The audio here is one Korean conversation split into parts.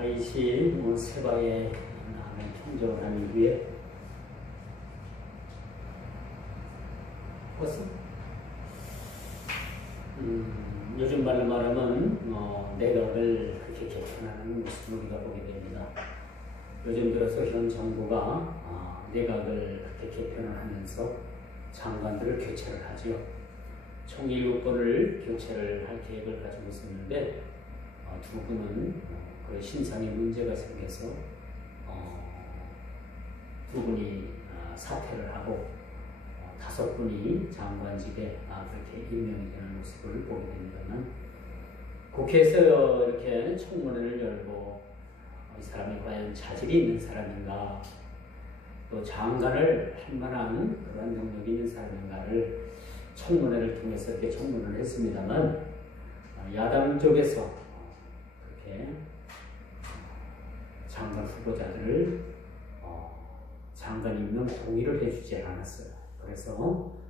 다윗이 세바의 남을 평정을 한 이후에 벌써 요즘 말로 말하면 내각을 그렇게 개편하는 모습을 우리가 보게 됩니다. 요즘 들어서 현 정부가 내각을 그렇게 개편을 하면서 장관들을 교체를 하죠. 총 7번을 교체를 할 계획을 가지고 있었는데 두 분은 그 신상에 문제가 생겨서 두 분이 사퇴를 하고 5분이 장관직에 그렇게 임명이 되는 모습을 보게 됩니다만, 국회에서 이렇게 청문회를 열고 이 사람이 과연 자질이 있는 사람인가, 또 장관을 할 만한 그런 능력이 있는 사람인가를 청문회를 통해서 이렇게 청문을 했습니다만, 야당 쪽에서 그렇게 장관 후보자들을 장관 임명 동의를 해주지 않았어요. 그래서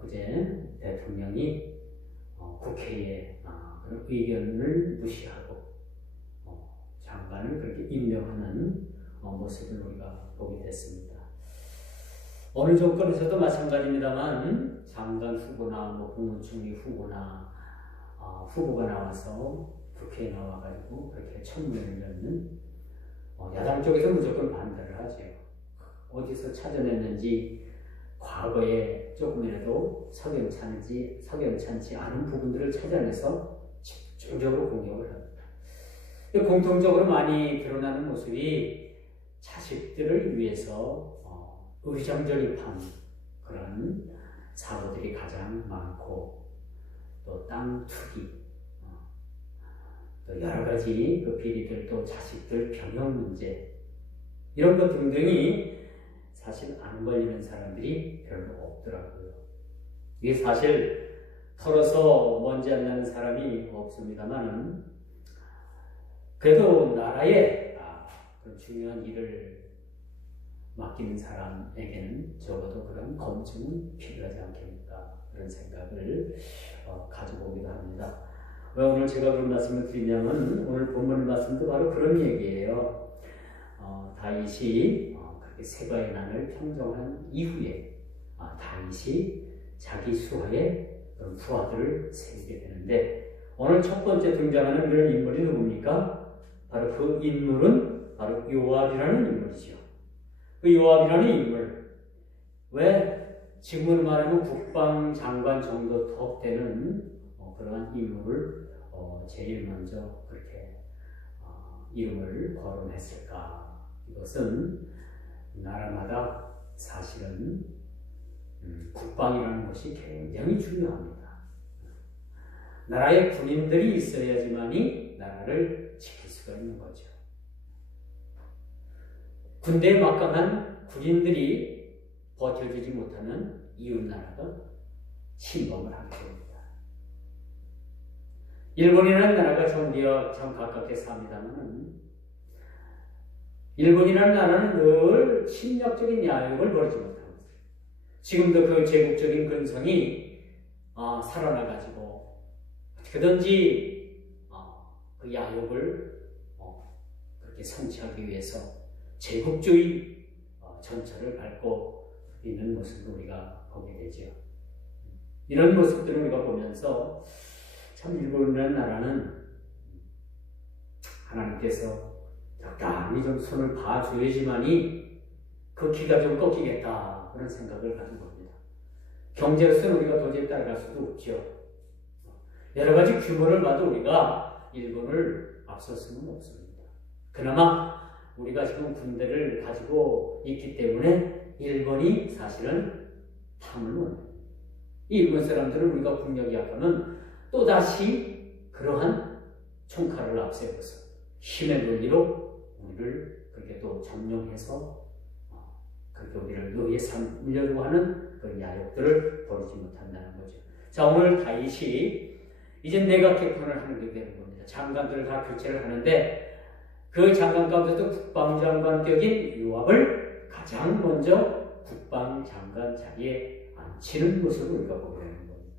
그제 대통령이 국회의 그런 의견을 무시하고 장관을 그렇게 임명하는 모습을 우리가 보게 됐습니다. 어느 정권에서도 마찬가지입니다만 장관 후보나 국무총리 후보나 후보가 나와서 국회에 나와가지고 그렇게 청문회를 열는 야당 쪽에서 무조건 반대를 하죠. 어디서 찾아냈는지 과거에 조금이라도 석연찮지 않은 부분들을 찾아내서 집중적으로 공격을 합니다. 공통적으로 많이 드러나는 모습이 자식들을 위해서 의정전입한 그런 사고들이 가장 많고, 또 땅 투기, 또 여러 가지 그 비리들, 또 자식들 병역 문제, 이런 것 등등이 사실 안 걸리는 사람들이 별로 없더라고요. 이게 사실 털어서 먼지 안 나는 사람이 없습니다만, 그래도 나라에 그런 중요한 일을 맡기는 사람에게는 적어도 그런 검증은 필요하지 않겠는가, 그런 생각을 가지고 오기도 합니다. 왜 오늘 제가 그런 말씀을 드리냐면, 오늘 본문 말씀도 바로 그런 얘기예요. 다윗이 그렇게 세바의 난을 평정한 이후에 다윗이 자기 수하에 그런 부하들을 세우게 되는데, 오늘 첫 번째 등장하는 그런 인물이 누굽니까? 바로 그 인물은 바로 요압이라는 인물이죠. 그 요압이라는 인물, 왜 지금으로 말하면 국방장관 정도 더 되는 그러한 인물을 제일 먼저 그렇게 이름을 거론했을까? 이것은 나라마다 사실은 국방이라는 것이 굉장히 중요합니다. 나라에 군인들이 있어야지만이 나라를 지킬 수가 있는 거죠. 군대에 막강한 군인들이 버텨주지 못하는 이웃나라가 침범을 하게 됩니다. 일본이라는 나라가 우리와 참 가깝게 삽니다만, 일본이라는 나라는 늘 침략적인 야욕을 버리지 못하고 있어요. 지금도 그 제국적인 근성이 살아나가지고 어떻게든지 그 야욕을 그렇게 성취하기 위해서 제국주의 전철을 밟고 있는 모습을 우리가 보게 되죠. 이런 모습들을 우리가 보면서 참 일본이라는 나라는 하나님께서 적당히 좀 손을 봐줘야지만이 그 기가 좀 꺾이겠다, 그런 생각을 가지고 봅니다. 경제로서는 우리가 도저히 따라갈 수도 없죠. 여러 가지 규모를 봐도 우리가 일본을 앞설 수는 없습니다. 그나마 우리가 지금 군대를 가지고 있기 때문에 일본이 사실은 탐을 못해요. 이 일본 사람들은 우리가 국력이 약하면 또다시 그러한 총칼을 앞세워서 힘의 논리로 우리를 그렇게 또 점령해서 그렇게 우리를 의에 삼으려고 하는 그런 야욕들을 버리지 못한다는 거죠. 자, 오늘 다윗이 이제 내각 개편을 하는 게 되는 겁니다. 장관들을 다 교체를 하는데, 그 장관 가운데도 국방장관격인 요압을 가장 먼저 국방장관 자리에 앉히는 모습을 우리가 보게 되는 겁니다.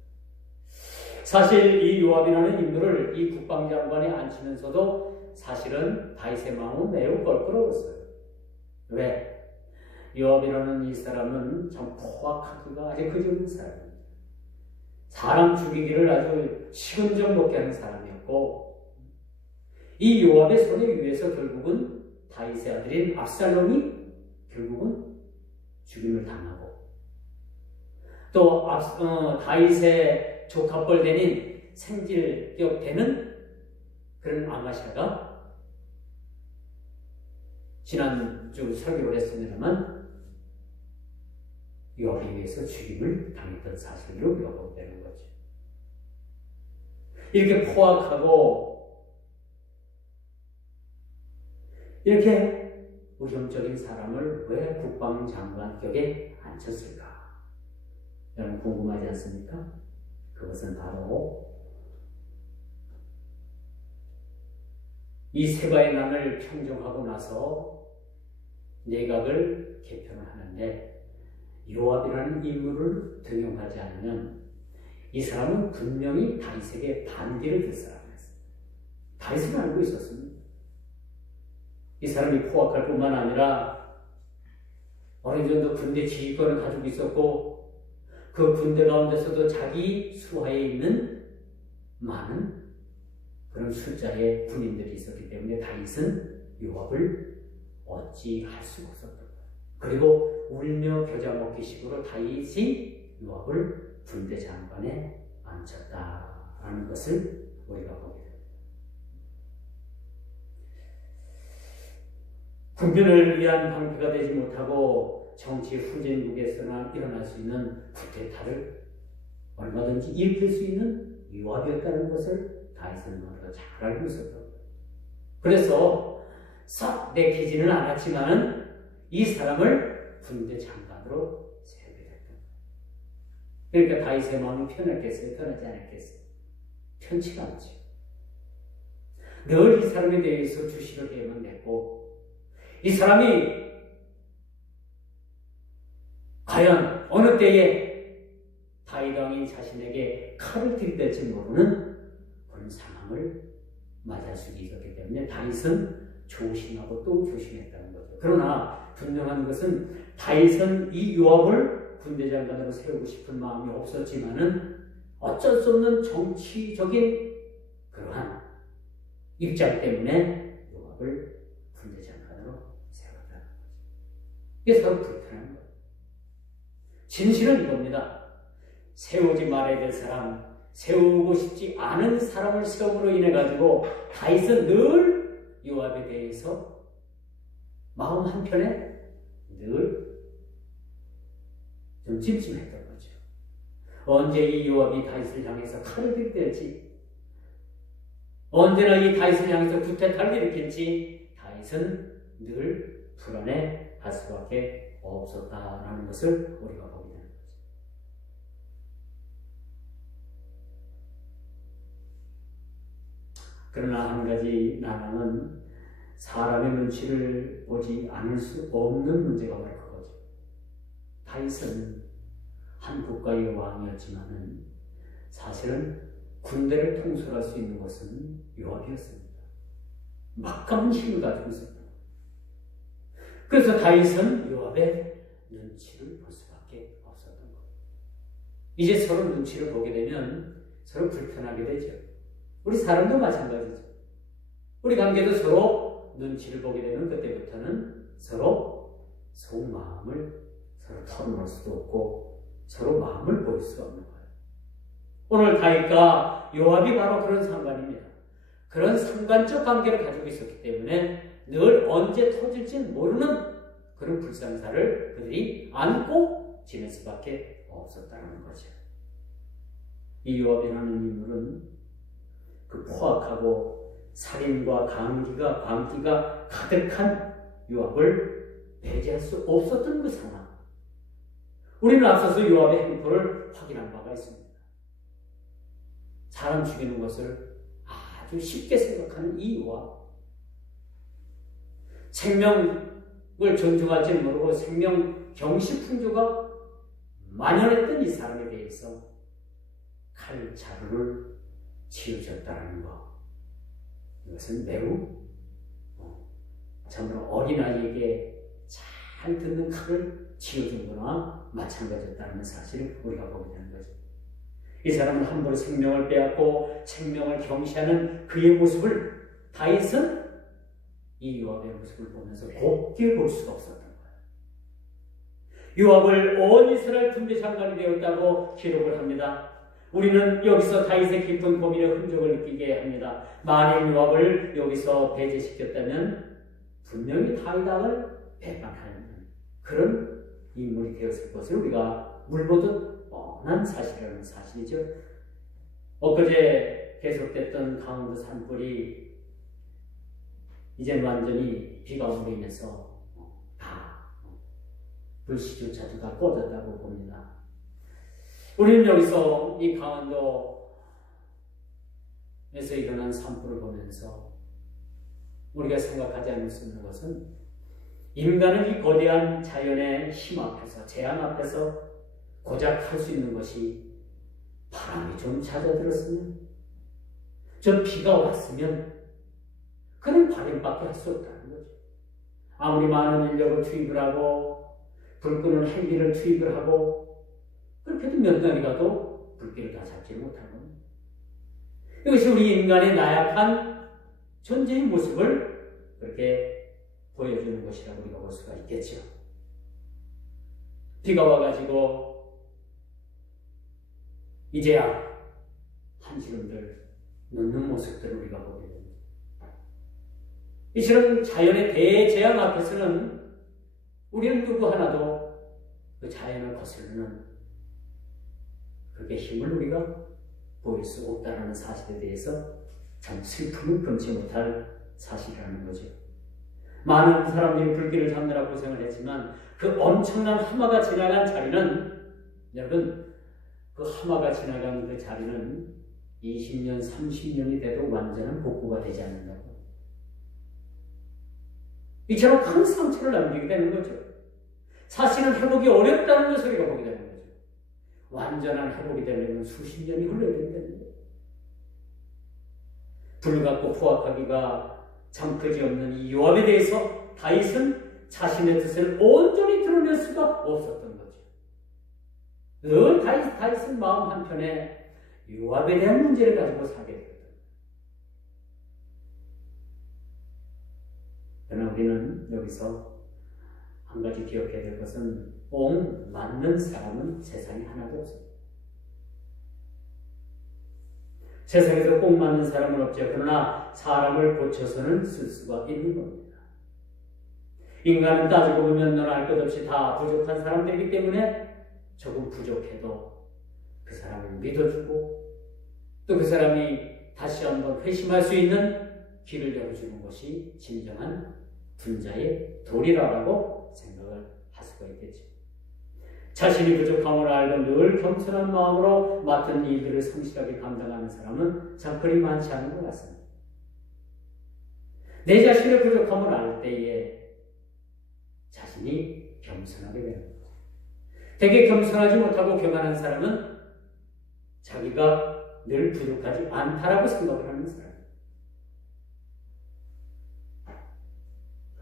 사실 이 요압이라는 인물을 이 국방장관에 앉히면서도 사실은 다윗의 마음은 매우 껄끄러웠어요. 왜? 요압이라는 이 사람은 참 포악하기가 아주 그지없는 사람입니다. 사람 죽이기를 아주 시근적 못게 하는 사람이었고, 이 요압의 손에 의해서 결국은 다윗의 아들인 압살롬이 결국은 죽임을 당하고, 또 다윗의 조카뻘 되는 생질격 되는 그런 아마샤가 지난주 설교를 했습니다만 요압에 의해서 죽임을 당했던 사실로 우리가 보게 되는 거죠. 이렇게 포악하고 이렇게 의형적인 사람을 왜 국방장관격에 앉혔을까? 여러분 궁금하지 않습니까? 그것은 바로 이 세바의 난을 평정하고 나서 내각을 개편을 하는데 요압이라는 인물을 등용하지 않으면 이 사람은 분명히 다윗에게 반기를 들 사람이었습니다. 다윗은 알고 있었습니다. 이 사람이 포악할 뿐만 아니라 어느 정도 군대 지휘권을 가지고 있었고 그 군대 가운데서도 자기 수하에 있는 많은 그런 숫자의 군인들이 있었기 때문에 다윗은 요압을 어찌할 수가 없었던 거예요. 그리고 울며 겨자 먹기식으로 다윗이 요압을 군대 장관에 앉혔다라는 것을 우리가 보게 됩니다. 군변을 위한 방패가 되지 못하고 정치 후진국에서나 일어날 수 있는 쿠데타를 얼마든지 일으킬 수 있는 요압이었다는 것을 다윗은 너무나 잘 알고 있었던 거예요. 그래서 싹 내키지는 않았지만 이 사람을 군대 장관으로 세우게 됐던 거예요. 그러니까 다윗의 마음이 편했겠어요? 편하지 않았겠어요? 편치가 않죠. 늘 이 사람에 대해서 주시를 대만 냈고 이 사람이 과연 어느 때에 다윗 왕이 자신에게 칼을 들이댈지 모르는 그런 상황을 맞이할 수 있었기 때문에 다윗은 조심하고 또 조심했다는 거죠. 그러나 분명한 것은 다윗은 이 요압을 군대 장관으로 세우고 싶은 마음이 없었지만은 어쩔 수 없는 정치적인 그러한 입장 때문에 요압을 군대 장관으로 세웠다는 거죠. 이게 서로 불편한 거예요. 진실은 이겁니다. 세우지 말아야 될 사람, 세우고 싶지 않은 사람을 세움으로 인해 가지고 다윗은 늘 요압에 대해서 마음 한편에 늘 좀 찜찜했던 거죠. 언제 이 요압이 다윗을 향해서 칼을 들이댈지, 언제나 이 다윗을 향해서 쿠데타를 일으킬지 다윗은 늘 불안해 할 수밖에 없었다라는 것을 우리가 보게 됩니다. 그러나 한 가지 나는 사람의 눈치를 보지 않을 수 없는 문제가 바로 그거죠. 다윗은 한 국가의 왕이었지만은 사실은 군대를 통솔할 수 있는 것은 요압이었습니다. 막강한 힘을 가지고 있었다. 그래서 다윗은 요압의 눈치를 볼 수밖에 없었던 거예요. 이제 서로 눈치를 보게 되면 서로 불편하게 되죠. 우리 사람도 마찬가지죠. 우리 관계도 서로 눈치를 보게 되면 그때부터는 서로 속마음을 서로 털어놓을 수도 없고 서로 마음을 보일 수가 없는 거예요. 오늘 다윗과 요압이 바로 그런 상관입니다. 그런 상관적 관계를 가지고 있었기 때문에 늘 언제 터질지 모르는 그런 불상사를 그들이 안고 지낼 수밖에 없었다는 거죠. 이 요압이라는 인물은 그 포악하고 살인과 광기가 가득한 요압을 배제할 수 없었던 그 상황. 우리는 앞서서 요압의 행포를 확인한 바가 있습니다. 사람 죽이는 것을 아주 쉽게 생각하는 이 요압. 생명을 존중할지 모르고 생명 경시풍조가 만연했던 이 사람에 대해서 칼자루를 치우쳤다는 것. 이것은 매우 참으로 어린아이에게 잘 듣는 칼을 쥐어준 거나 마찬가지였다는 사실을 우리가 보게 되는 거죠. 이 사람은 함부로 생명을 빼앗고 생명을 경시하는 그의 모습을 다윗은 이 요압의 모습을 보면서 곱게 볼 수가 없었던 거예요. 요압을 온 이스라엘 군대 장관이 되었다고 기록을 합니다. 우리는 여기서 다윗의 깊은 고민의 흔적을 느끼게 합니다. 만일 요압을 여기서 배제시켰다면 분명히 다윗을 배반하는 그런 인물이 되었을 것을 우리가 물보듯 뻔한 사실이라는 사실이죠. 엊그제 계속됐던 강원도 산불이 이제 완전히 비가 오므로 인해서 다 불씨조차도 다 꺼졌다고 봅니다. 우리는 여기서 이 강원도에서 일어난 산불을 보면서 우리가 생각하지 않을 수 있는 것은 인간은 이 거대한 자연의 힘 앞에서, 재앙 앞에서 고작 할 수 있는 것이 바람이 좀 잦아들었으면, 좀 비가 왔으면 그런 발현밖에 할 수 없다는 거죠. 아무리 많은 인력을 투입을 하고 불 끄는 헬기를 투입을 하고 그렇게도 몇 날이 가도 불길을 다 잡지 못하는, 이것이 우리 인간의 나약한 존재의 모습을 그렇게 보여주는 것이라고 우리가 볼 수가 있겠죠. 비가 와가지고 이제야 한시름들 놓는 모습들을 우리가 보게 됩니다. 이처럼 자연의 대재앙 앞에서는 우리는 누구 하나도 그 자연을 거스르는 그게 힘을 우리가 보일 수 없다는 사실에 대해서 참 슬픔을 금치 못할 사실이라는 거죠. 많은 사람들이 불길을 잡느라 고생을 했지만 그 엄청난 하마가 지나간 자리는, 여러분, 그 하마가 지나간 그 자리는 20년, 30년이 돼도 완전한 복구가 되지 않는다고. 이처럼 큰 상처를 남기게 되는 거죠. 사실은 회복이 어렵다는 것을 우리가 보게 되는 거죠. 완전한 회복이 되려면 수십 년이 흘러야 되기 때문에. 불같고 포악하기가 참 그지없는 이 요압에 대해서 다윗은 자신의 뜻을 온전히 드러낼 수가 없었던 거죠. 늘 다윗은 마음 한편에 요압에 대한 문제를 가지고 살게 되거든요. 그러나 우리는 여기서 한 가지 기억해야 될 것은 꼭 맞는 사람은 세상에 하나도 없습니다. 세상에서 꼭 맞는 사람은 없죠. 그러나 사람을 고쳐서는 쓸 수가 있는 겁니다. 인간은 따지고 보면 넌 알 것 없이 다 부족한 사람들이기 때문에 조금 부족해도 그 사람을 믿어주고 또 그 사람이 다시 한번 회심할 수 있는 길을 열어주는 것이 진정한 분자의 도리라고 생각을 할 수가 있겠죠. 자신이 부족함을 알고 늘 겸손한 마음으로 맡은 일들을 성실하게 감당하는 사람은 참 그리 많지 않은 것 같습니다. 내 자신의 부족함을 알 때에 자신이 겸손하게 되는 거죠. 되게 겸손하지 못하고 교만한 사람은 자기가 늘 부족하지 않다라고 생각을 하는 사람입니다.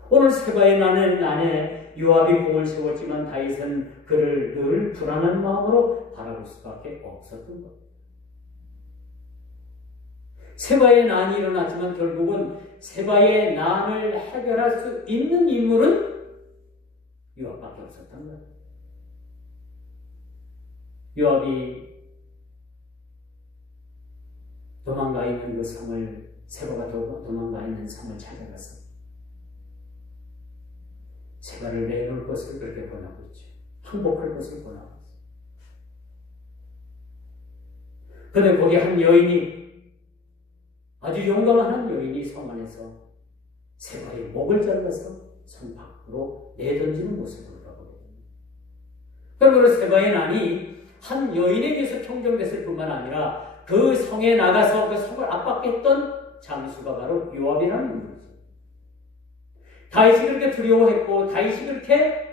오늘 세바의 난에 요압이 공을 세웠지만 다윗은 그를 늘 불안한 마음으로 바라볼 수밖에 없었던 겁니다. 세바의 난이 일어났지만 결국은 세바의 난을 해결할 수 있는 인물은 요압밖에 없었던 거예요. 요압이 도망가 있는 그 성을, 세바가 도망가 있는 성을 찾아갔습니다. 세바를 내놓을 것을 그렇게 권하고 있죠. 항복할 것을 권하고 있어요. 그런데 거기 한 여인이, 아주 용감한 한 여인이 성 안에서 세바의 목을 잘라서 성 밖으로 내던지는 모습을 보게 됩니다. 그러므로 세바의 난이 한 여인에 의해서 평정됐을 뿐만 아니라 그 성에 나가서 그 성을 압박했던 장수가 바로 요압이라는 인물이죠. 다윗이 그렇게 두려워했고 다윗이 그렇게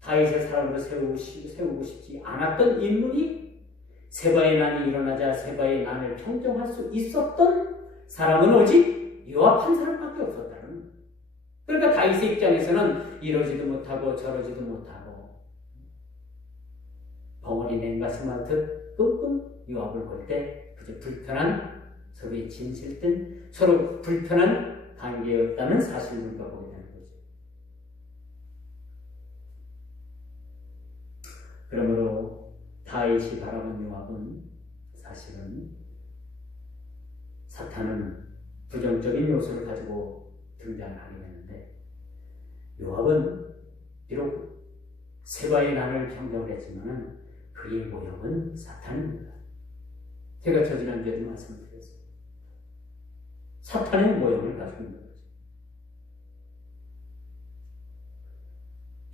다윗의 사람으로 세우고 싶지 않았던 인물이 세바의 난이 일어나자 세바의 난을 평정할 수 있었던 사람은 오직 요압 한 사람밖에 없었다는 거예요. 그러니까 다윗의 입장에서는 이러지도 못하고 저러지도 못하고 벙어리 냉가슴 앓듯 끙끙 요압을 볼 때 그저 불편한 서로의 진실된 서로 불편한 관계였다는 사실을 우리가 보게 되는 거죠. 그러므로 다윗이 바라본 요압은 사실은 사탄은 부정적인 요소를 가지고 등장하게 되는데 요압은 비록 세바의 난을 평정을 했지만 그의 모형은 사탄입니다. 제가 지난주에도 말씀드렸습니다. 사탄의 모형을 가지고 있는 거죠.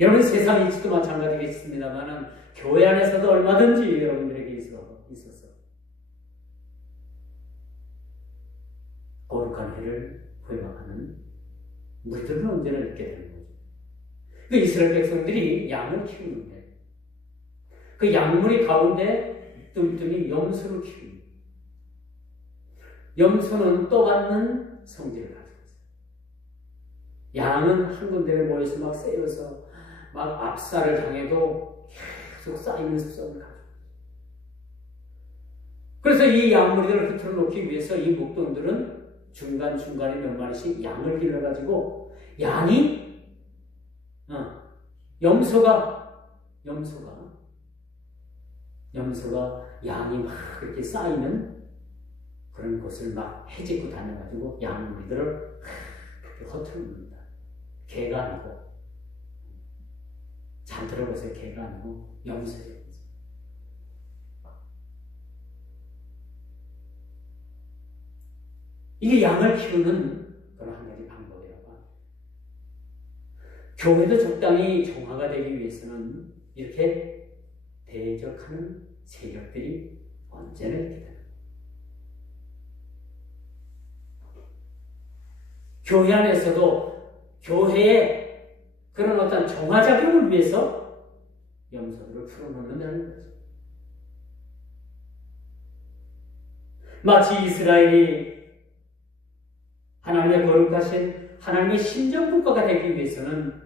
여러분 세상 이치도 마찬가지겠습니다만 교회 안에서도 얼마든지 여러분들에게 있어서 거룩한 해를 회방하는 무리들은 언제나 있게 되는 거죠. 그 이스라엘 백성들이 양을 키우는데 그 양무리 가운데 뜸뜸이 염소를 키웁니다. 염소는 떠받는 성질을 가지고 있어요. 양은 한 군데에 모여서 막 세여서 막 압살을 당해도 계속 쌓이는 습성을 가지고 있어요. 그래서 이 양무리들을 흐트러 놓기 위해서 이 목동들은 중간중간에 몇 마리씩 양을 길러가지고 양이 염소가 양이 막 이렇게 쌓이는 그런 곳을 막 헤집고 다녀가지고 양무리들을 허투릅니다. 개가 아니고 잘 들어보세요. 개가 아니고 염소예요. 이게 양을 키우는 그런 한 가지 방법이라고 합니다. 교회도 적당히 정화가 되기 위해서는 이렇게 대적하는 세력들이 언제나 있게 됩니다. 교회 안에서도 교회의 그런 어떤 정화작용을 위해서 염소들을 풀어놓는다는 거죠. 마치 이스라엘이 하나님의 거룩하신 하나님의 신정국가가 되기 위해서는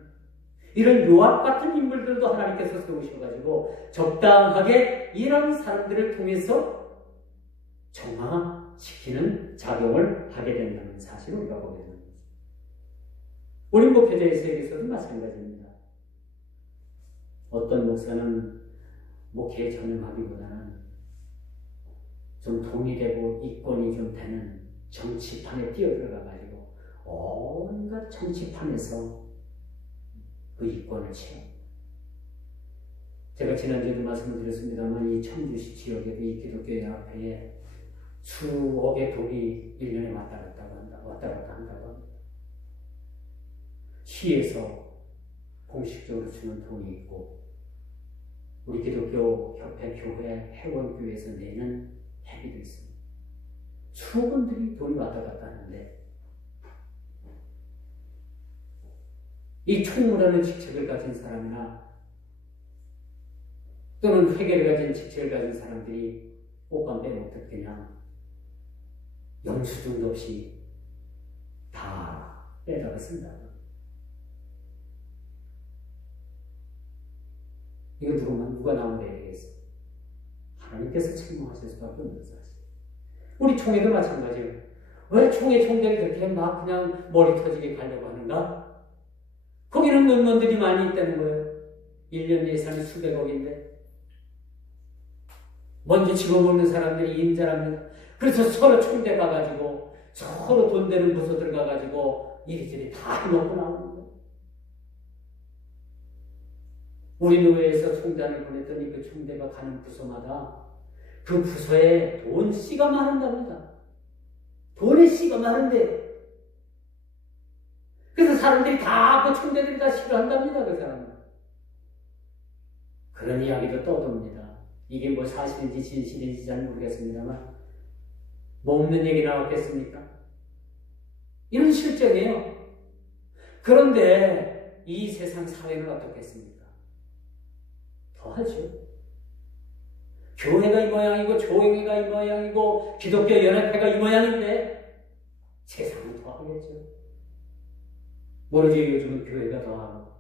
이런 요압 같은 인물들도 하나님께서 세우셔가지고 적당하게 이런 사람들을 통해서 정화시키는 작용을 하게 된다는 사실을 우리가 보게 됩니다. 우리 목회자의 세계에서도 마찬가지입니다. 어떤 목사는 목회에 전념하기보다는 좀 돈이 되고 이권이 좀 되는 정치판에 뛰어들어가가지고 온갖 정치판에서 그 이권을 채웁니다. 제가 지난주에도 말씀을 드렸습니다만 이 청주시 지역에도 이 기독교 연합회에 수억의 돈이 1년에 왔다 갔다 한다고 합니다. 시에서 공식적으로 주는 돈이 있고 우리 기독교 협회 교회 회원교회에서 내는 회비도 있습니다. 수억 원들이 돈이 왔다 갔다 하는데 이 총무라는 직책을 가진 사람이나 또는 회계를 가진 직책을 가진 사람들이 꽃감 빼먹듯 그냥 영수증도 없이 다 빼다가 쓴다. 이거 누가 나오면 되겠어? 하나님께서 책임하실 수밖에 없는 사실. 우리 총회도 마찬가지예요. 왜 총회를 그렇게 막 그냥 머리 터지게 가려고 하는가? 거기는 논문들이 많이 있다는 거예요. 1년 예산이 수백억인데 먼저 집어먹는 사람들이 인자랍니다. 그래서 서로 총대 가가지고 서로 돈 되는 부서 들어가가지고 이리저리 다 해먹고 나오는 거예요. 우리 노회에서 총단을 보냈더니 그 총대가 가는 부서마다 그 부서에 돈 씨가 많은답니다. 돈의 씨가 많은데 그래서 사람들이 다 그 총대들이 다 싫어한답니다. 그 사람은. 그런 이야기도 떠듭니다. 이게 뭐 사실인지 진실인지 잘 모르겠습니다만 뭐 없는 얘기 나왔겠습니까? 이런 실정이에요. 그런데 이 세상 사회는 어떻겠습니까? 더하죠. 교회가 이 모양이고 조행회가 이 모양이고 기독교 연합회가 이 모양인데 세상은 더하겠죠. 모르지 요즘은 교회가 더하고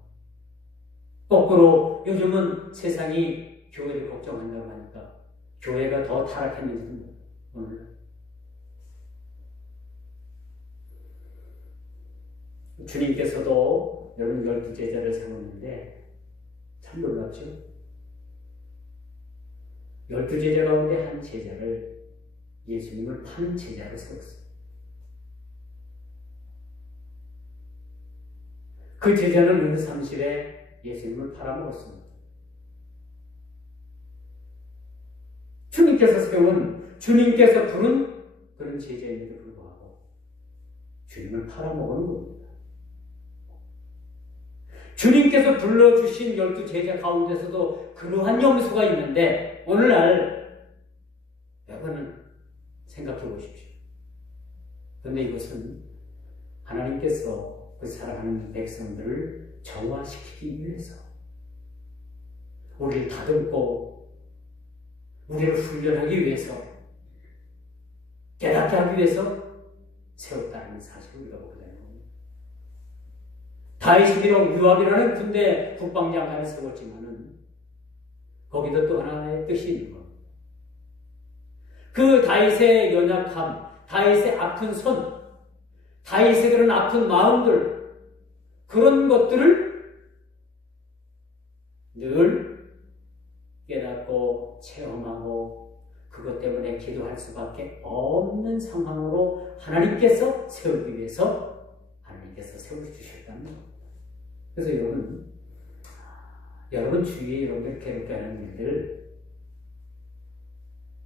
거꾸로 요즘은 세상이 교회를 걱정한다고 하니까 교회가 더 타락했는지도 몰라요. 주님께서도 여러분 12제자를 세웠는데 참 놀랍죠? 12제자 가운데 한 제자를 예수님을 파는 제자로 세웠어요. 그 제자는 르드 30에 예수님을 팔아먹었습니다. 주님께서 부른 그런 제자임에도 불구하고 주님을 팔아먹은 겁니다. 주님께서 불러주신 12제자 가운데서도 그러한 염소가 있는데 오늘날 여러분은 생각해 보십시오. 그런데 이것은 하나님께서 그 사랑하는 백성들을 정화시키기 위해서 우리를 다듬고 우리를 훈련하기 위해서 깨닫게 하기 위해서 세웠다는 사실을 우리가 보게 되는 겁니다. 다윗이 비록 유압이라는 군대 국방장관을 세웠지만은 거기도 또 하나의 뜻이 있는 겁니다. 그 다윗의 연약함, 다윗의 아픈 손, 다윗의 그런 아픈 마음들, 그런 것들을 늘 깨닫고 체험하고 그것 때문에 기도할 수밖에 없는 상황으로 하나님께서 세우기 위해서 하나님께서 세워주셨다는 겁니다. 그래서 여러분 주위에 여러분들 괴롭게 하는 일들,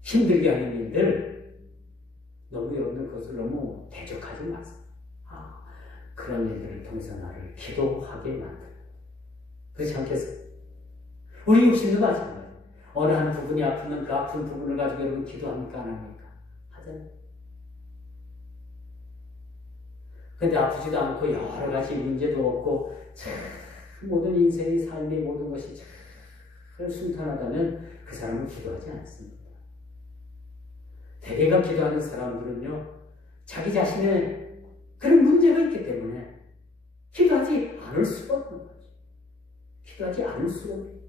힘들게 하는 일들, 너무 여러분들 그것을 너무 대적하지 마세요. 그런 일들을 통해서 나를 기도하게 만들어. 그렇지 않겠어요? 우리 육신도 마찬가지예요. 어느 한 부분이 아프면 그 아픈 부분을 가지고 여러분 기도합니까? 안 합니까? 하잖아요. 근데 아프지도 않고 여러 가지 문제도 없고 참 모든 인생의 삶의 모든 것이 참 순탄하다면 그 사람은 기도하지 않습니다. 대개가 기도하는 사람들은요, 자기 자신의 그런 문제가 있기 때문에 기도하지 않을 수가 없는 거죠. 기도하지 않을 수가 없어요.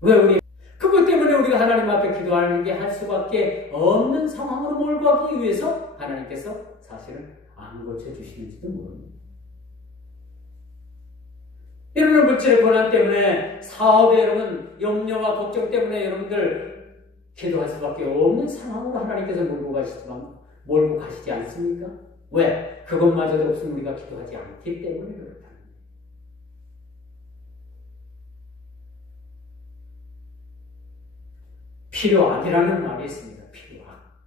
왜 그것 때문에 우리가 하나님 앞에 기도하는 게 할 수밖에 없는 상황으로 몰고 가기 위해서 하나님께서 사실은 안 고쳐주시는지도 모릅니다. 여러분 물질의 고난 때문에 사업에 여러분 염려와 걱정 때문에 여러분들 기도할 수밖에 없는 상황으로 하나님께서 몰고 가시지 않습니까? 왜? 그것마저도 없으면 우리가 기도하지 않기 때문에 그렇다. 필요악이라는 말이 있습니다. 필요악.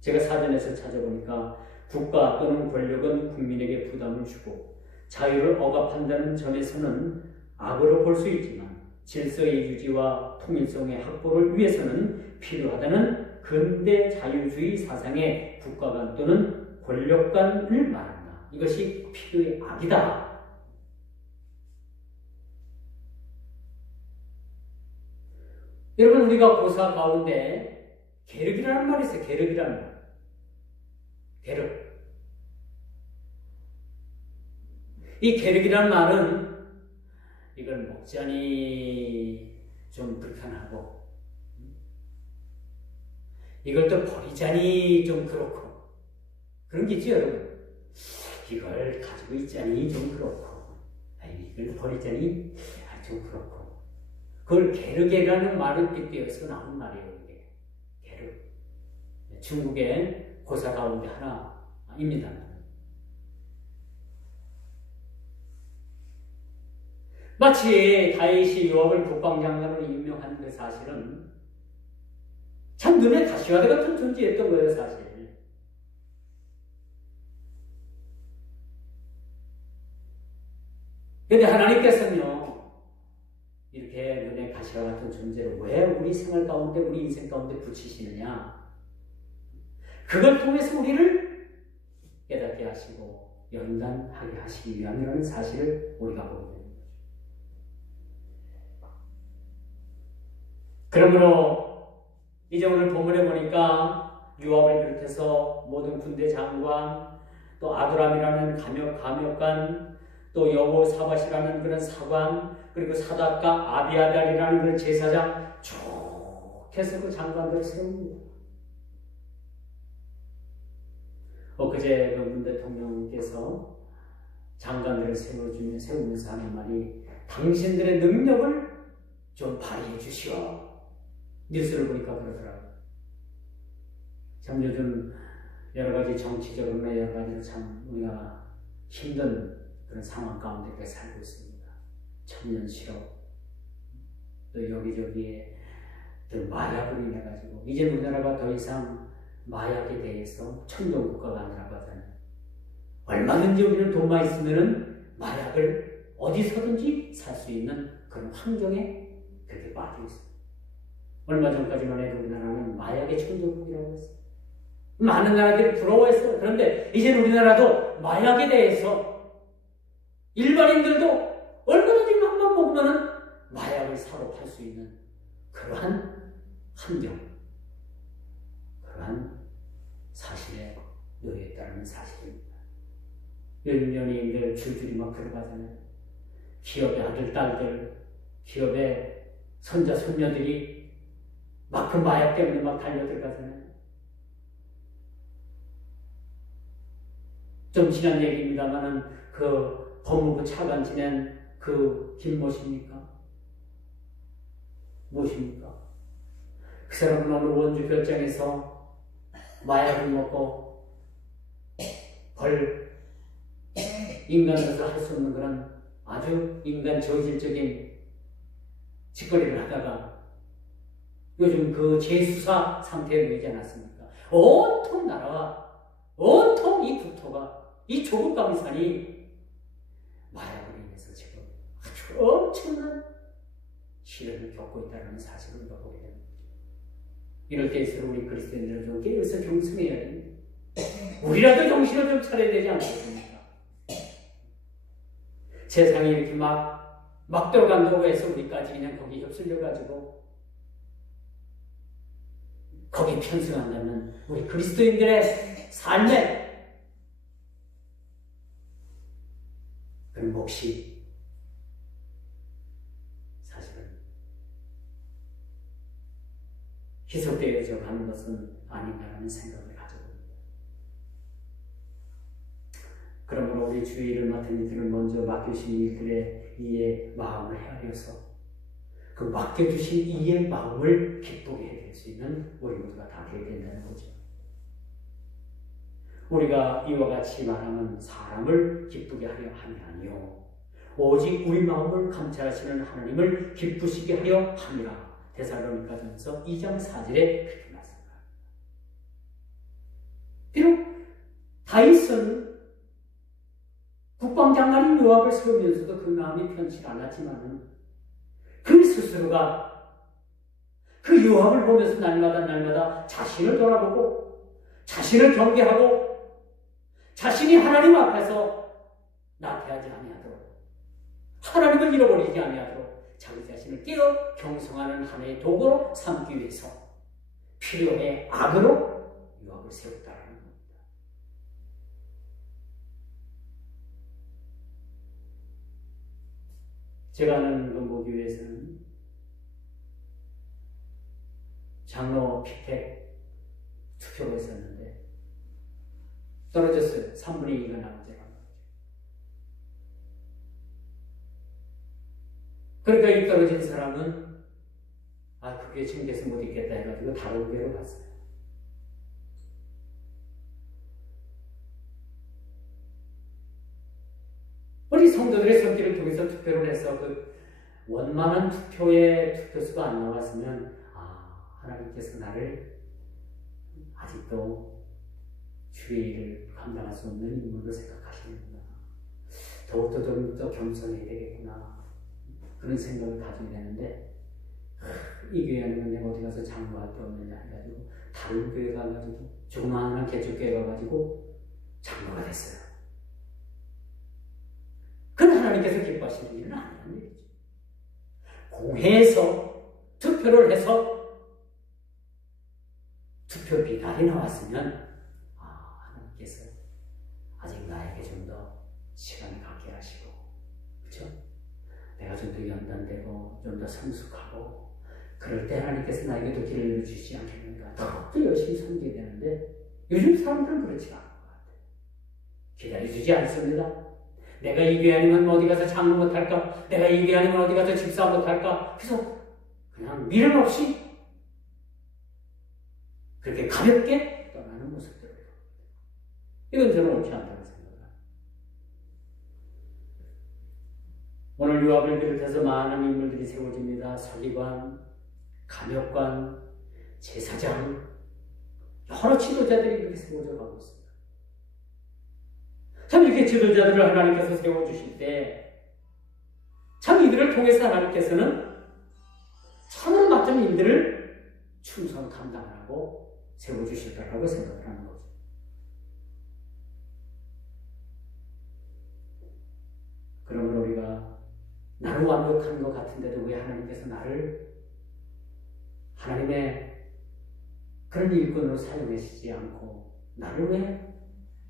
제가 사전에서 찾아보니까 국가 또는 권력은 국민에게 부담을 주고 자유를 억압한다는 점에서는 악으로 볼 수 있지만 질서의 유지와 통일성의 확보를 위해서는 필요하다는 근대 자유주의 사상의 국가 간 또는 권력 간을 말한다. 이것이 필요의 악이다. 여러분 우리가 고사 가운데 계륵이라는 말이 있어요. 계륵이라는 말. 계륵. 이 계륵이라는 말은 이걸 먹자니 좀 불편하고 이걸 또 버리자니 좀 그렇고 그런 게 있죠 여러분. 이걸 가지고 있자니 좀 그렇고 이걸 버리자니 좀 그렇고 그걸 게르게라는 말을 빗대어서 나온 말이에요. 이게 게르. 중국의 고사 가운데 하나입니다. 마치 다윗이 요압을 국방장관으로 임명한 그 사실은 참 눈에 가시화대 같은 존재였던 거예요, 사실. 그런데 하나님께서는요, 이렇게 눈에 가시와 같은 존재를 왜 우리 생활 가운데, 우리 인생 가운데 붙이시느냐? 그걸 통해서 우리를 깨닫게 하시고 연단하게 하시기 위함이라는 사실을 우리가 보게 됩니다. 그러므로 이제 오늘 본문에 보니까 요압을 비롯해서 모든 군대 장관, 또 아도람이라는 감역관, 또 여호사밧이라는 그런 사관, 그리고 사닥과 아비아달이라는 그런 제사장 쭉 해서 그 장관들을 세웁니다. 엊그제 그 문 대통령께서 장관들을 세우면서 하는 말이 당신들의 능력을 좀 발휘해 주시오. 뉴스를 보니까 그러더라고요. 참 요즘 여러 가지 정치적으로나 여러 가지로 참 우리가 힘든 그런 상황 가운데 살고 있습니다. 청년 실업, 또 여기저기에 마약으로 인해 가지고 이제 우리나라가 더 이상 마약에 대해서 천정 국가가 아니라고 하잖아요. 얼마든지 우리는 돈만 있으면은 마약을 어디서든지 살 수 있는 그런 환경에 그렇게 빠져 있어요. 얼마 전까지만 해도 우리나라는 마약의 천정국이라고 했어요. 많은 나라들이 부러워했어요. 그런데 이제 우리나라도 마약에 대해서 일반인들도 얼마든지 맘만 먹으면은 마약을 사러 팔 수 있는 그러한 환경, 그러한 사실에 놓여 있다는 사실입니다. 요즘 연예인들 줄줄이 막 들어가잖아요. 기업의 아들, 딸들, 기업의 손자, 손녀들이 막 그 마약 때문에 막 달려들어가잖아요. 좀 지난 얘기입니다만은 그 법무부 차관 지낸 그 김모십니까? 무엇입니까? 그 사람은 오늘 원주 별장에서 마약을 먹고 인간으로서 할 수 없는 그런 아주 인간 저질적인 짓거리를 하다가 요즘 그 재수사 상태에 놓이지 않았습니까? 온통 나라와 온통 이 국토가 이 조국 감리산이 마약으로 인해서 지금 아주 엄청난 시련을 겪고 있다는 사실을 우리가 보게 됩니다. 이럴 때일수록 우리 그리스도인들은 좀 깨어서 경성해야 됩니다. 우리라도 정신을 좀 차려야 되지 않겠습니까? 세상이 이렇게 막 들어간다고 해서 우리까지 그냥 거기 휩쓸려가지고 거기 편승한다면 우리 그리스도인들의 삶에 그런 몫이 사실은 희석되어져 가는 것은 아닌가라는 생각을 가져봅니다. 그러므로 우리 주의 일을 맡은 이들을 먼저 맡겨주신 이들의 이의 마음을 헤아려서 그 맡겨주신 이의 마음을 기쁘게 해드릴 수 있는 우리 모두가 다 되어야 된다는 거죠. 우리가 이와 같이 말하면 사람을 기쁘게 하려 함이 아니요 오직 우리 마음을 감찰하시는 하나님을 기쁘시게 하려 함이라. 데살로니가전서 2장 4절에 그렇게 말씀합니다. 비록 다윗은 국방장관인 요압을 세우면서도 그 마음이 편치 않았지만은 그 스스로가 그 요압을 보면서 날마다 자신을 돌아보고 자신을 경계하고 자신이 하나님 앞에서 나태하지 아니하도록 하나님을 잃어버리지 아니하도록 자기 자신을 깨어 경성하는 하나의 도구로 삼기 위해서 필요해 악으로 요압을 세웠다는 겁니다. 제가 아는 건보교회에서는 장로 피택 투표가 있었는데 떨어졌어요. 3분의 2가 나오더라고요. 그러니까 이 떨어진 사람은 그 교회 챙겨서 못 있겠다 해가지고 다른 교회로 갔어요. 우리 성도들의 손길을 통해서 투표를 해서 그 원만한 투표의 투표수가 안 나왔으면 하나님께서 나를 아직도 주의 일을 감당할 수 없는 인물로 생각하시는구나. 더욱더 좀 더 겸손해야 되겠구나. 그런 생각을 가지게 되는데 이 교회 아니면 내가 어디 가서 장로할 게 없느냐 해가지고 다른 교회 가가지고 조그마한 개척교회 가가지고 장로가 됐어요. 그건 하나님께서 기뻐하시는 일은 아니라는 얘기죠. 공회에서 투표를 해서 투표 미달이 나왔으면 하나님께서 아직 나에게 좀 더 시간을 갖게 하시고, 그렇죠? 내가 좀 더 연단되고 좀 더 성숙하고 그럴 때 하나님께서 나에게도 길을 주시지 않겠는가. 더 열심히 섬기게 되는데 요즘 사람들은 그렇지 않은 것 같아요. 기다려주지 않습니다. 내가 이 교회 아니면 어디 가서 장로 못할까? 내가 이 교회 아니면 어디 가서 집사 못할까? 그래서 그냥 미련 없이 그렇게 가볍게 떠나는 모습들을, 이건 저는 옳지 않다고 생각합니다. 오늘 유압을 비롯해서 많은 인물들이 세워집니다. 서기관, 감역관, 제사장, 여러 지도자들이 그렇게 세워져 가고 있습니다. 참 이렇게 지도자들을 하나님께서 세워주실 때, 참 이들을 통해서 하나님께서는 참으로 맡은 일들을 충성 감당하고 세워주실 거라고 생각을 하는 거죠. 그러면 우리가 나는 완벽한 것 같은데도 왜 하나님께서 나를 하나님의 그런 일꾼으로 사용하시지 않고 나를 왜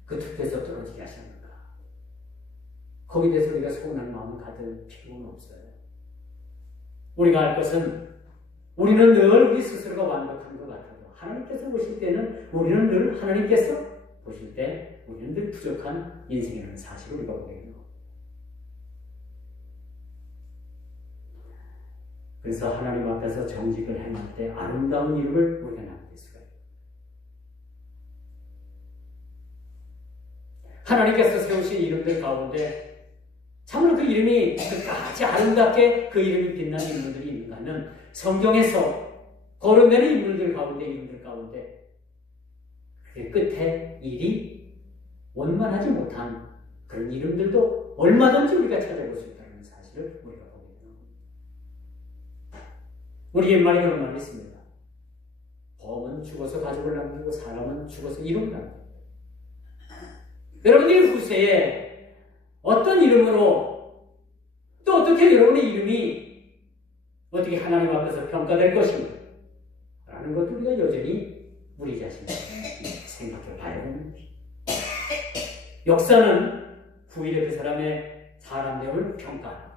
그 툭에서 떨어지게 하셨는가? 거기에 대해서 우리가 서운한 마음을 가질 필요는 없어요. 우리가 할 것은 우리는 늘 우리 스스로가 완벽한 것 같아도 하나님께서 보실 때는 우리는 늘 하나님께서 보실 때 우리는 늘 부족한 인생이라는 사실을 우리가 보게 됩니다. 그래서 하나님 앞에서 정직을 행할 때 아름다운 이름을 우리가 남길 수가 있어요. 하나님께서 세우신 이름들 가운데 참으로 그 이름이 끝까지 아름답게 그 이름이 빛난 인물들이 있는가 하면 성경에서 거론되는 인물들 가운데, 이름들 가운데 그 끝에 일이 원만하지 못한 그런 이름들도 얼마든지 우리가 찾아볼 수 있다는 사실을 우리가 보게 됩니다. 우리 옛말에 그런 말이 있습니다. 범은 죽어서 가족을 남기고 사람은 죽어서 이름을 남깁니다. 여러분들이 후세에 어떤 이름으로 또 어떻게 여러분의 이름이 어떻게 하나님 앞에서 평가될 것인가 라는 것도 우리가 여전히 우리 자신을 생각해 봐야 되는 것입니다. 역사는 후일에 그 사람의 사람 내용을 평가합니다.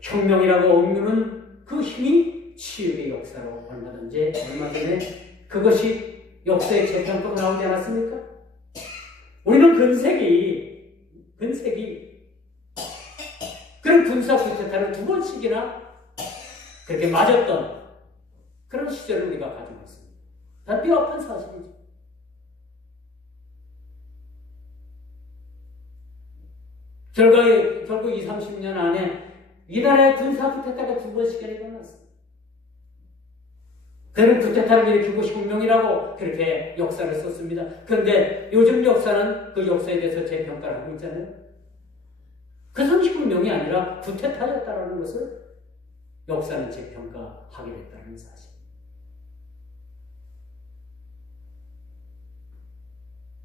혁명이라고 억누르는 그 힘이 치유의 역사로 얼마 전에 그것이 역사의 재평가가 나오지 않았습니까? 우리는 근세기 그런 군사 쿠데타를 2번씩이나 그렇게 맞았던 그런 시절을 우리가 가지고 있습니다. 다 뼈아픈 사실이죠. 결국 20, 30년 안에 이 나라의 군사 쿠데타가 2번씩이나 일어났습니다. 그런 쿠데타를 일으키고 혁명이라고 그렇게 역사를 썼습니다. 그런데 요즘 역사는 그 역사에 대해서 재평가를 하고 있잖아요. 그것은 혁명이 아니라 쿠데타였다는 것을 역사는 재평가하게 됐다는 사실.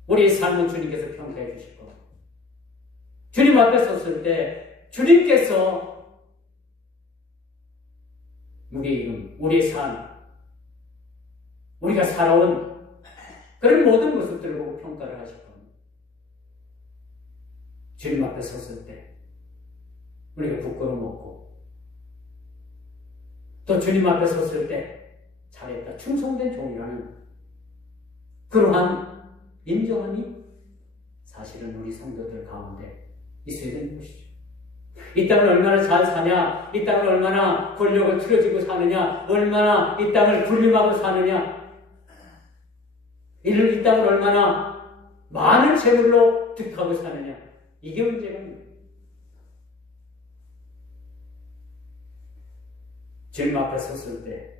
우리의 삶은 주님께서 평가해 주실 겁니다. 주님 앞에 섰을 때 주님께서 우리의 이름, 우리의 삶, 우리가 살아온 그런 모든 모습들을 보고 평가를 하실 겁니다. 주님 앞에 섰을 때 우리가 부끄러움 없고 또 주님 앞에 섰을 때 잘했다, 충성된 종이라는 그러한 인정함이 사실은 우리 성도들 가운데 있어야 되는 것이죠. 이 땅을 얼마나 잘 사냐, 이 땅을 얼마나 권력을 틀어지고 사느냐, 얼마나 이 땅을 군림하고 사느냐, 이 땅을 얼마나 많은 재물로 득하고 사느냐, 이게 문제가 아닙니다. 주님 앞에 섰을 때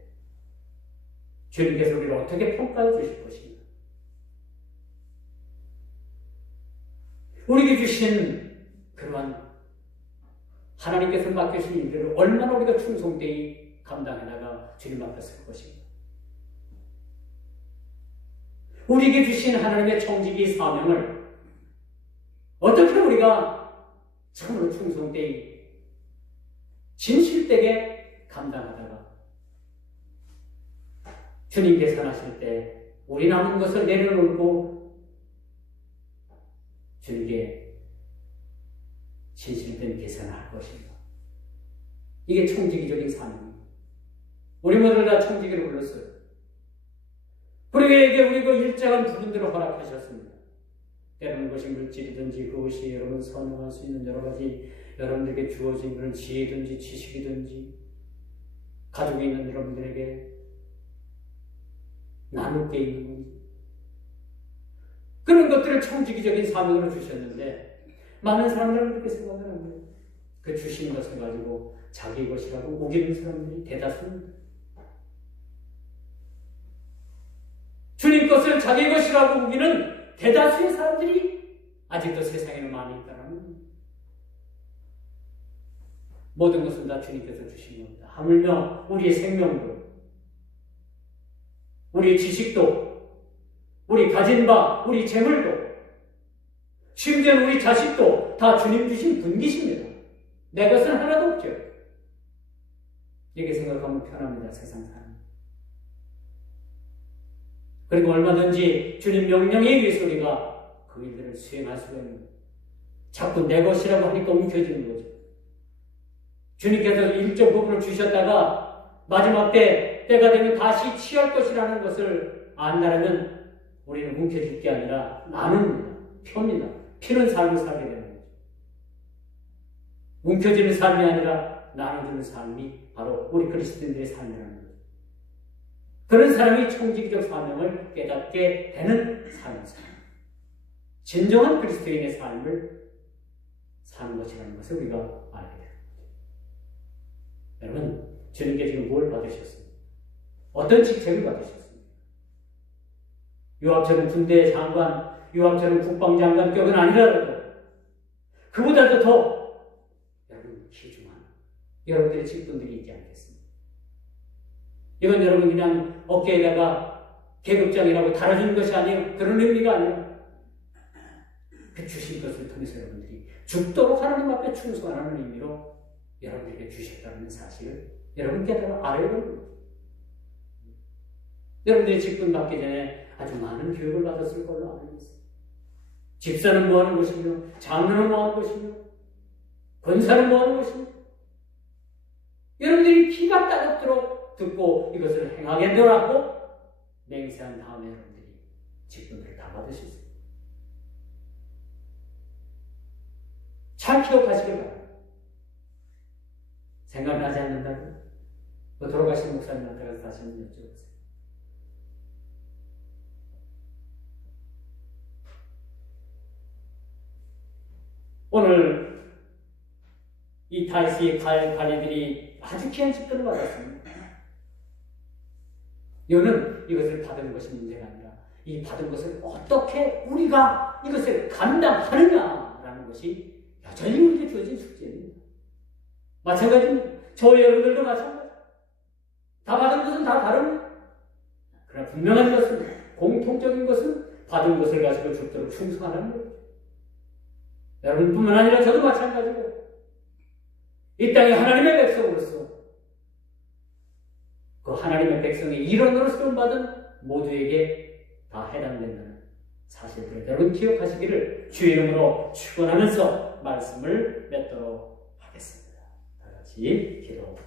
주님께서 우리를 어떻게 평가해 주실 것인가? 우리에게 주신 그러한 하나님께서 맡기신 일들을 얼마나 우리가 충성되이 감당해나가 주님 앞에 설 것인가? 우리에게 주신 하나님의 청지기 사명을 어떻게 우리가 참으로 충성되이 진실되게 감당하다가 주님 계산하실 때 우리 남은 것을 내려놓고 주님께 진실된 계산을 할 것입니다. 이게 청지기적인 삶입니다. 우리 모두 다 청지기를 불렀어요. 우리에게 우리 그 일정한 부분들을 허락하셨습니다. 때로는 그것이 물질이든지 그것이 여러분 선용할 수 있는 여러 가지 여러분들에게 주어진 그런 지혜든지 지식이든지 가족에 있는 여러분들에게 나눌 게 있는 건지 그런 것들을 청지기적인 사명으로 주셨는데 많은 사람들은 그렇게 생각을 합니다. 그 주신 것을 가지고 자기 것이라고 우기는 사람들이 대다수입니다. 주님 것을 자기 것이라고 우기는 대다수의 사람들이 아직도 세상에는 많이 있다는 겁니다. 모든 것은 다 주님께서 주신 겁니다. 하물며 우리의 생명도, 우리의 지식도, 우리 가진 바, 우리 재물도, 심지어는 우리 자식도 다 주님 주신 분기십니다. 내 것은 하나도 없죠. 이렇게 생각하면 편합니다. 세상 사람. 그리고 얼마든지 주님 명령에 의해서 우리가 그 일들을 수행할 수가 있는 거예요. 자꾸 내 것이라고 하니까 움켜쥐는 거죠. 주님께서 일정 부분을 주셨다가 마지막 때가 되면 다시 취할 것이라는 것을 안다라면 우리는 움켜질 게 아니라 나눕니다. 펴입니다. 피는 삶을 살게 되는 거죠. 움켜지는 삶이 아니라 나눠주는 삶이 바로 우리 그리스도인들의 삶이라는 거죠. 그런 사람이 청지기적 사명을 깨닫게 되는 삶입니다. 진정한 그리스도인의 삶을 사는 것이라는 것을 우리가 알게 됩니다. 여러분, 주님께 지금 뭘 받으셨습니까? 어떤 직책을 받으셨습니까? 요압처럼 군대 장관, 요압처럼 국방장관격은 아니라도 그보다도 더 여러분 귀중한 여러분들의 직분들이 있지 않겠습니까? 이건 여러분 그냥 어깨에다가 계급장이라고 달아주는 것이 아니에요. 그런 의미가 아니에요. 그 주신 것을 통해서 여러분들이 죽도록 하나님 앞에 충성하는 의미로 여러분에게 주셨다는 사실을 여러분 깨달아 알아야 됩니다. 여러분들이 직분 받기 전에 아주 많은 교육을 받았을 걸로 알고 있습니다. 집사는 뭐 하는 것이며, 장로는 뭐 하는 것이며, 권사는 뭐 하는 것이며, 여러분들이 피가 따갑도록 듣고 이것을 행하게 되라고 맹세한 다음에 여러분들이 직분들을 다 받으실 수 있습니다. 잘 기억하시길 바랍니다. 생각나지 않는다고? 그 돌아가신 목사님한테 가서 다시 한번 여쭤보세요. 오늘 이 다윗의 관리들이 아주 귀한 직분을 받았습니다. 이거는 이것을 받은 것이 문제가 아니라 이 받은 것을 어떻게 우리가 이것을 감당하느냐라는 것이 여전히 우리에게 주어진 숙제입니다. 마찬가지입니다. 저와 여러분들도 마찬가지. 다 받은 것은 다 다릅니다. 그러나 분명한 것은, 공통적인 것은 받은 것을 가지고 죽도록 충성하는 거예요. 여러분뿐만 아니라 저도 마찬가지고 이 땅에 하나님의 백성으로서 그 하나님의 백성의 일원으로 쓰임받은 모두에게 다 해당된다는 사실들을 여러분 기억하시기를 주의 이름으로 축원하면서 말씀을 맺도록 하겠습니다. 다 같이 기도합니다.